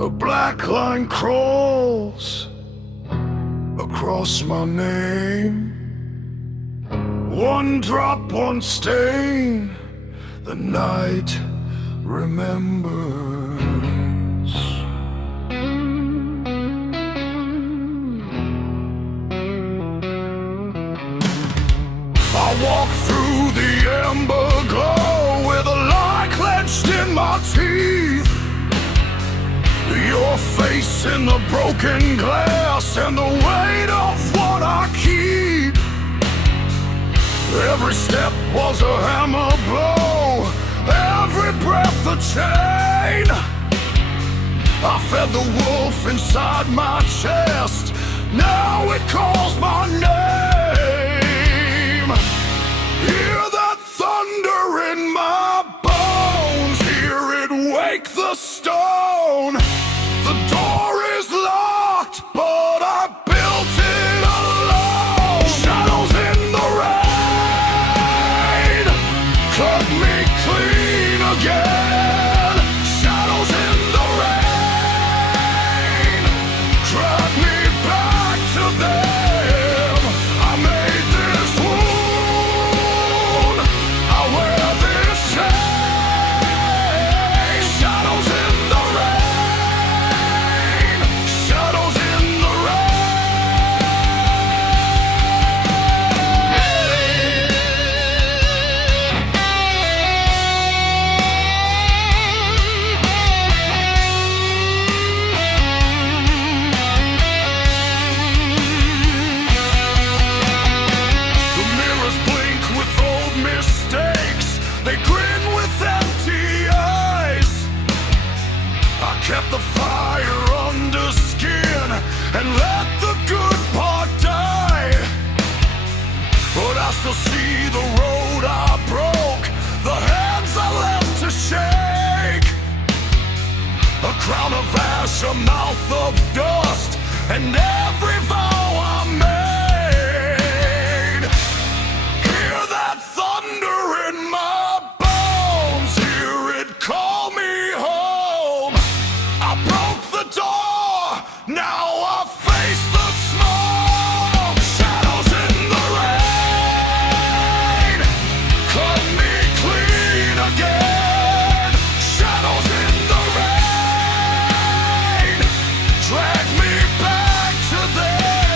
A black line crawls across my name. One drop, one stain, the night remembers. I walk through the ember glow with a lie clenched in my teeth. Your face in the broken glass and the weight of what I keep. Every step was a hammer blow, every breath a chain. I fed the wolf inside my chest, now it calls my name. Hear that thunder in my bones, hear it wake the stone. The door is locked, but I built it alone. Shadows in the rain, cut me clean again. Shadows in the rain, drag me back to them. I made this wound, I wear this shame. Shadows in the rain, shadows in the The mirrors blink with old mistakes, they grin with empty eyes. I kept the fire under skin and let the good part die. But I still see the road I broke, the hands I left to shake. A crown of ash, a mouth of dust, and every vow I made. Hear that thunder in my bones, hear it call me home. I broke the door, now I face the smoke. Shadows in the rain, cut me clean again. Shadows in the rain, drag me back to them.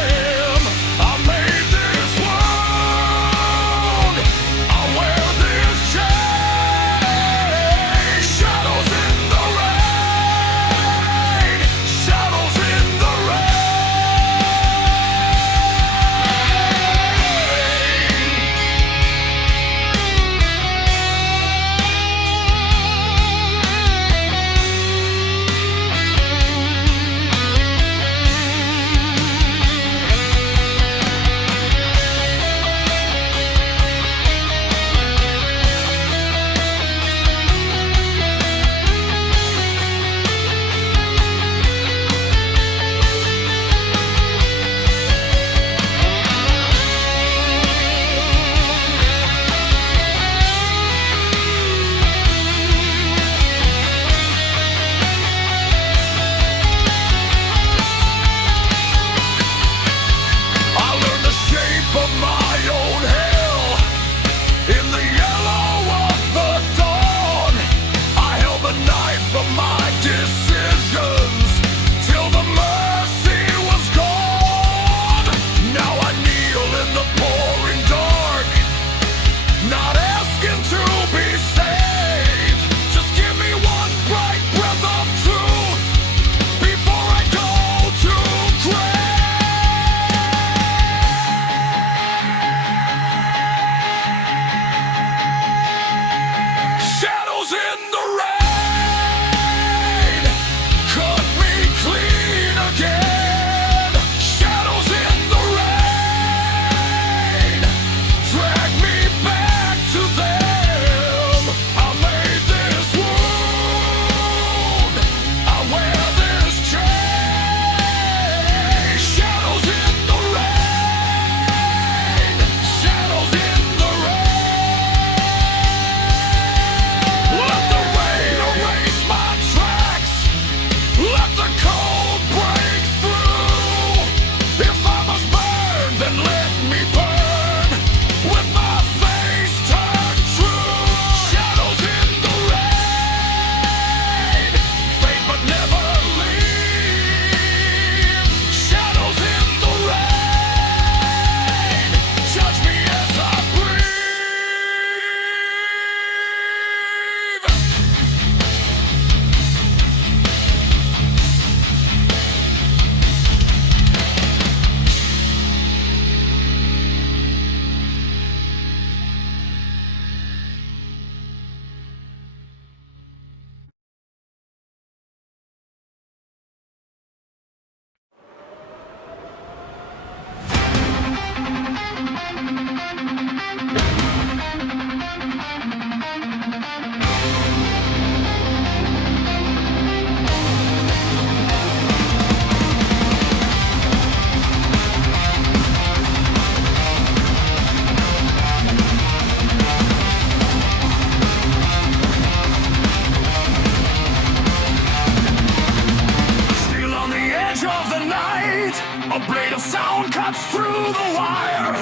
the wire.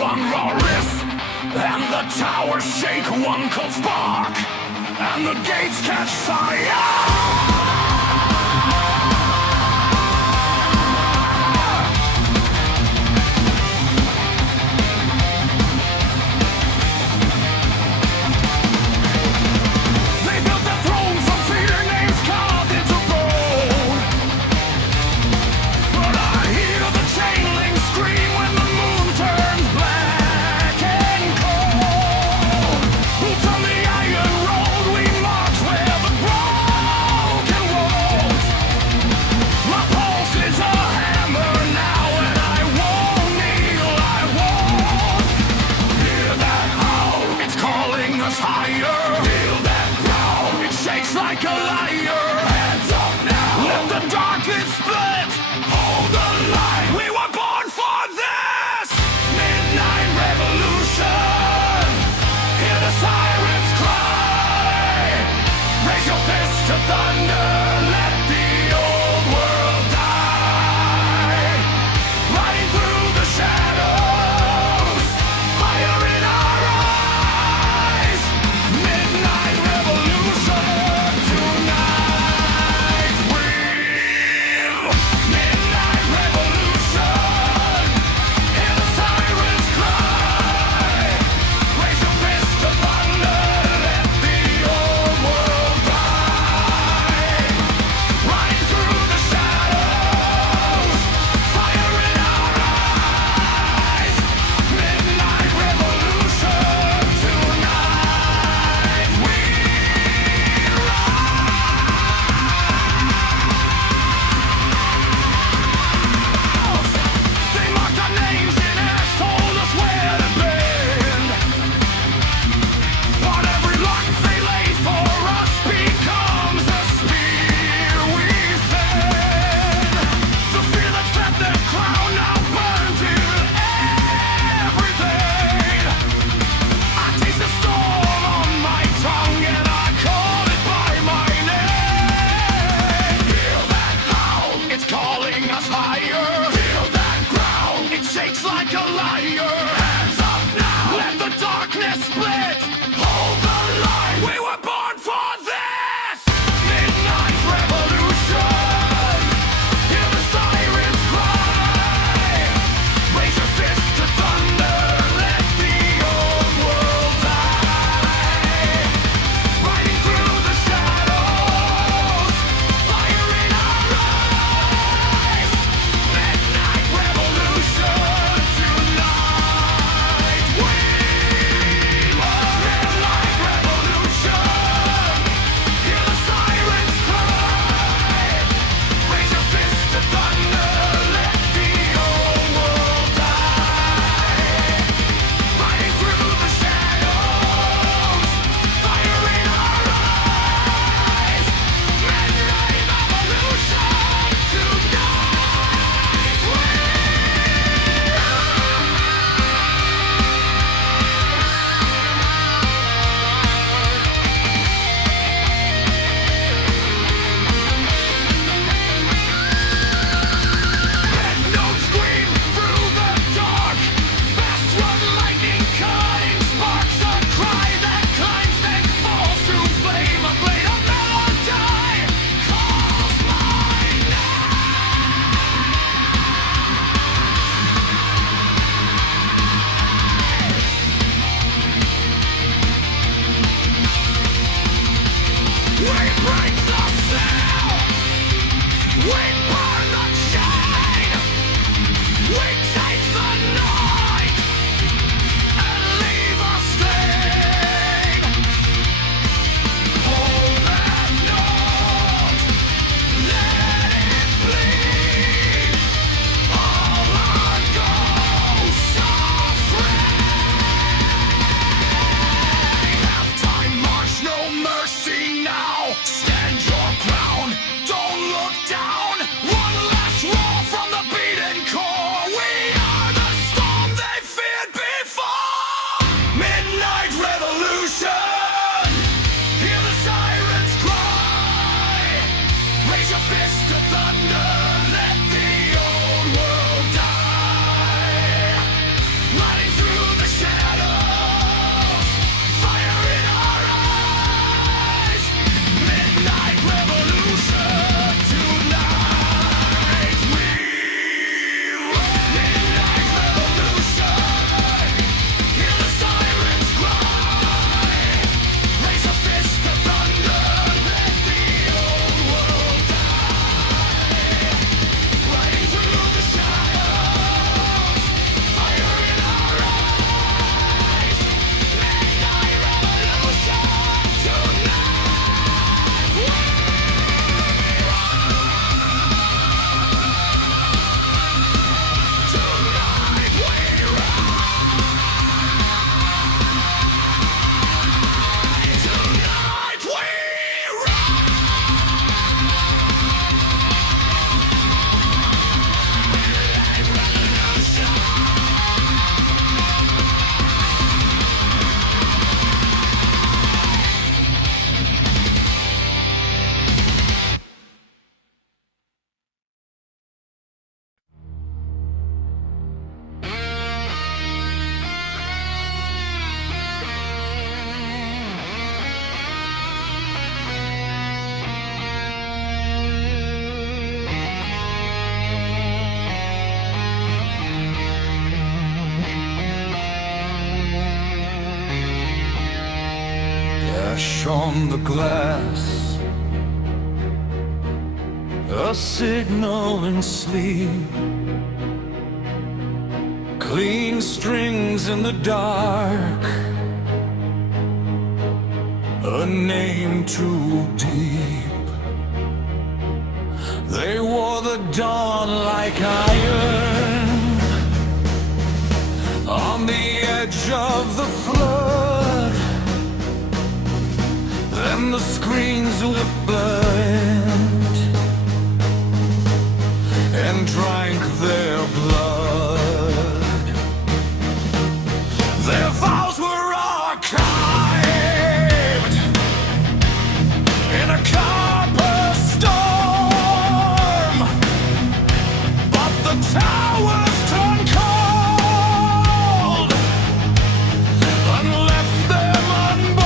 One raw riff, and the towers shake. One cold spark, and the gates catch fire. Like a liar. Hands up now. Let the darkness split. Hold the line. We were born for this. Midnight revolution. Hear the sirens cry. Raise your fist to thunder. Let the old world die. Riding through the shadows. Fire in our eyes. Midnight revolution. scratch on the glass, a signal in sleep, clean strings in the dark, a name too deep. They wore the dawn like iron on the edge of the flood. Then the screens were burned and drank their blood. Their vows were archived in a copper storm, but the towers turned cold and left them unborn.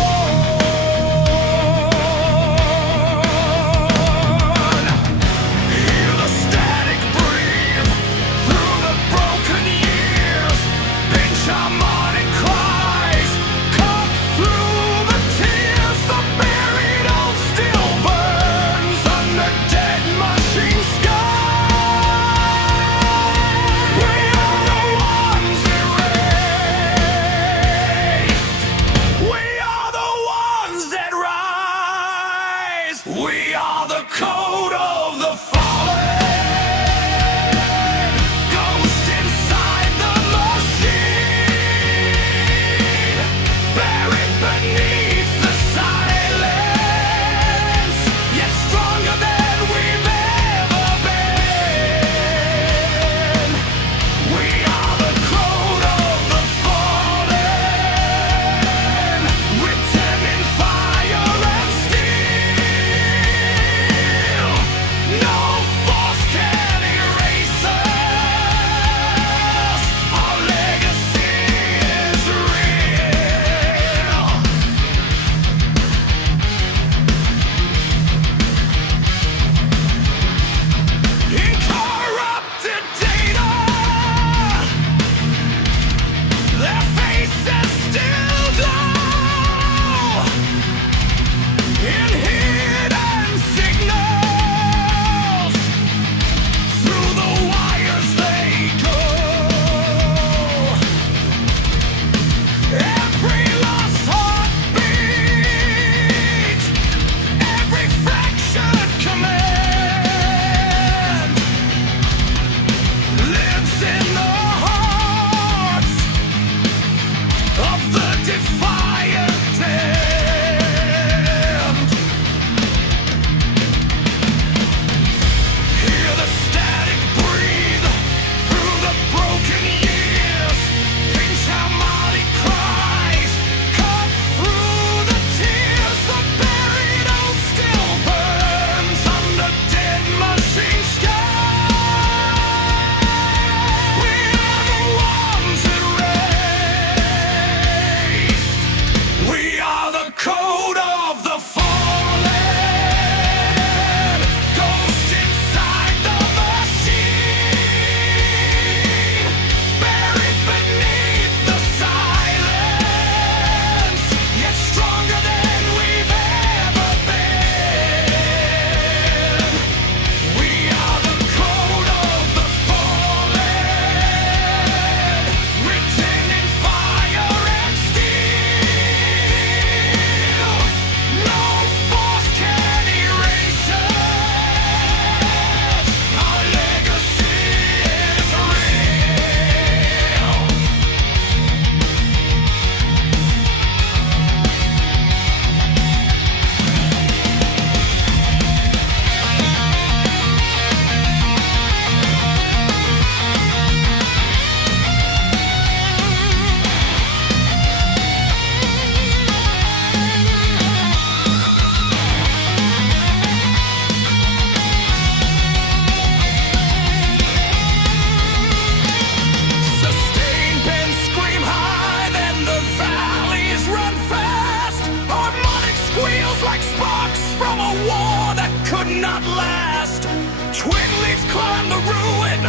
Hear the static breathe through the broken years, pinch harmonic cries cut through the tears. The buried old still burns under dead machine skies. We are the ones erased. We are the ones that rise. We are the code of the fallen, ghost inside the machine, buried beneath the silence, yet stronger than we've ever been. We are the code of the fallen, written in fire and steel. No force can erase us. Our legacy is real. Incorrupted data, their faces still glow in hidden signals. Through the wires they go. Every lost heartbeat, every fractured command lives in the hearts of the defiant damned. Hear the static breathe through the broken years, pinch harmonic cries cut through the tears. The buried old still burns under dead machine skies. We are the ones erased. We are the code of the fallen, ghost inside the machine, buried beneath the silence, yet stronger than we've ever been. We are the code of the fallen, written in fire and steel. No force can erase us. Our legacy is real. Sustained pen scream high, then the valleys run fast. Harmonic squeals like sparks from a war that could not last. Twin leaves climb the ruin,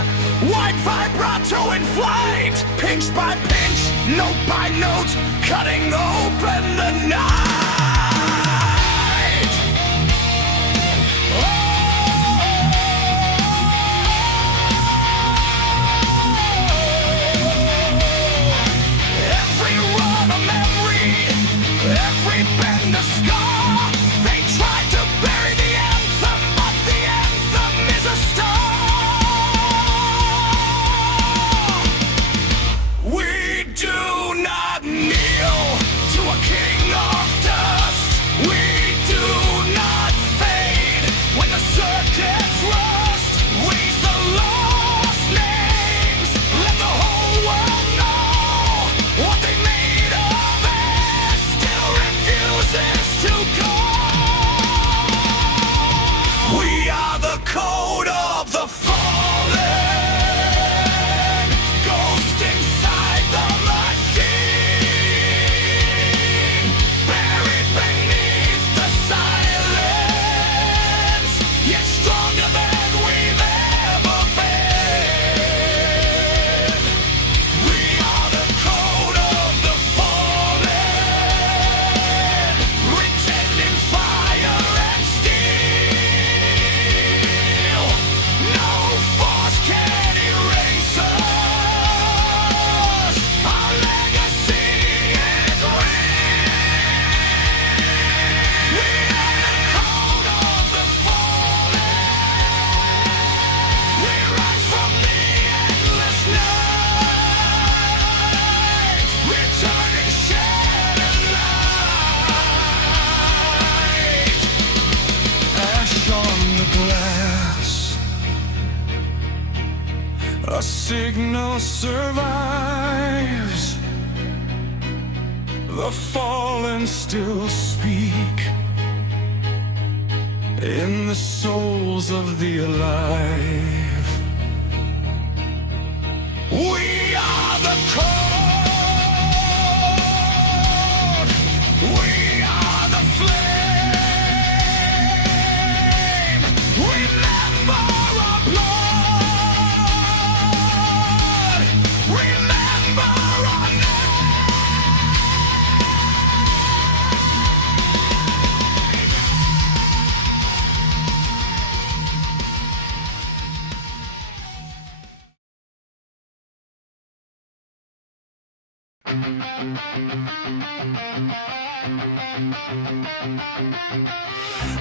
white vibrato in flight, pinch by pinch, note by note, cutting open the night. A signal survives. The fallen still speak in the souls of the alive. We are the cold. We are the flame. Remember our blood. Remember our name.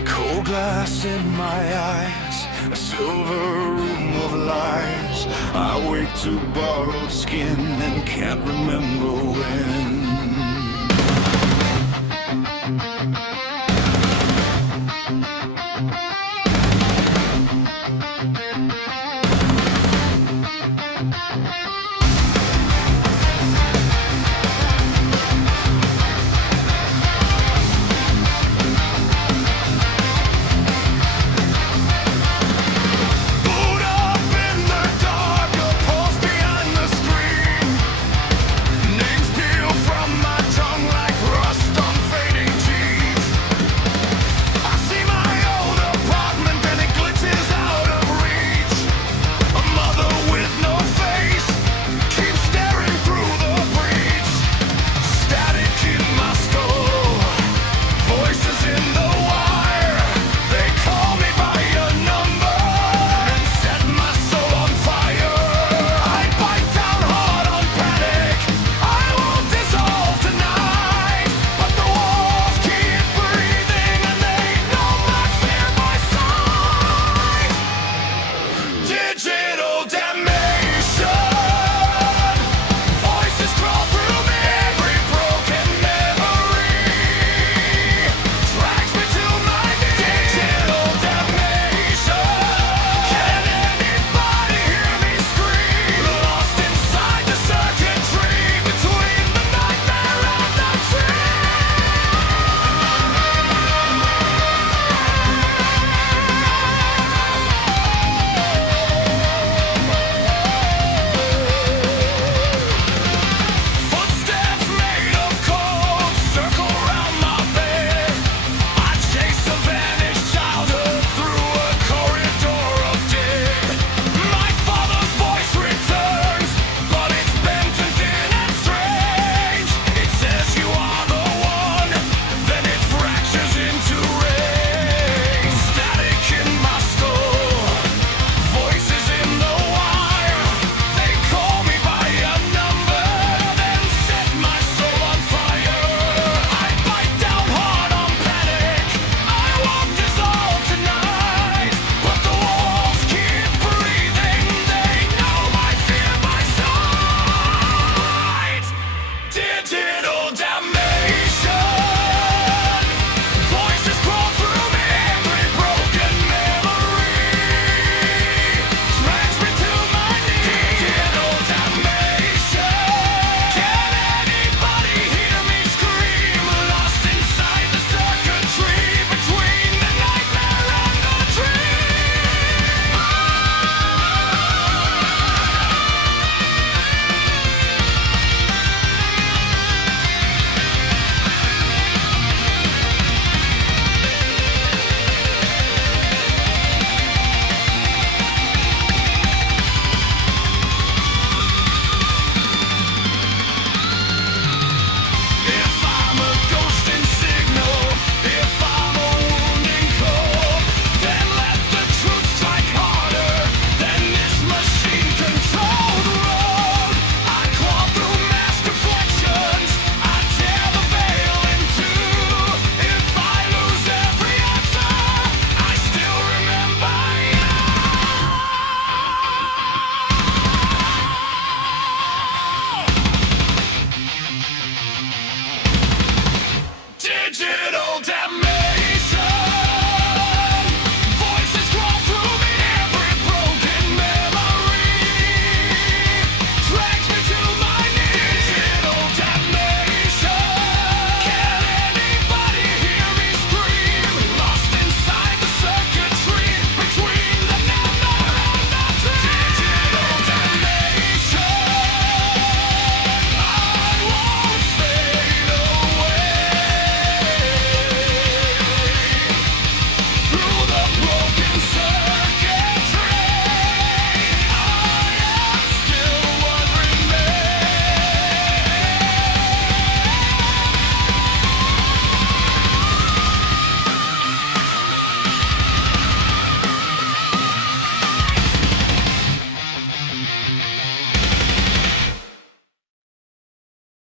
Cold glass in my eyes, a silver room of lies. I wake to borrowed skin and can't remember when.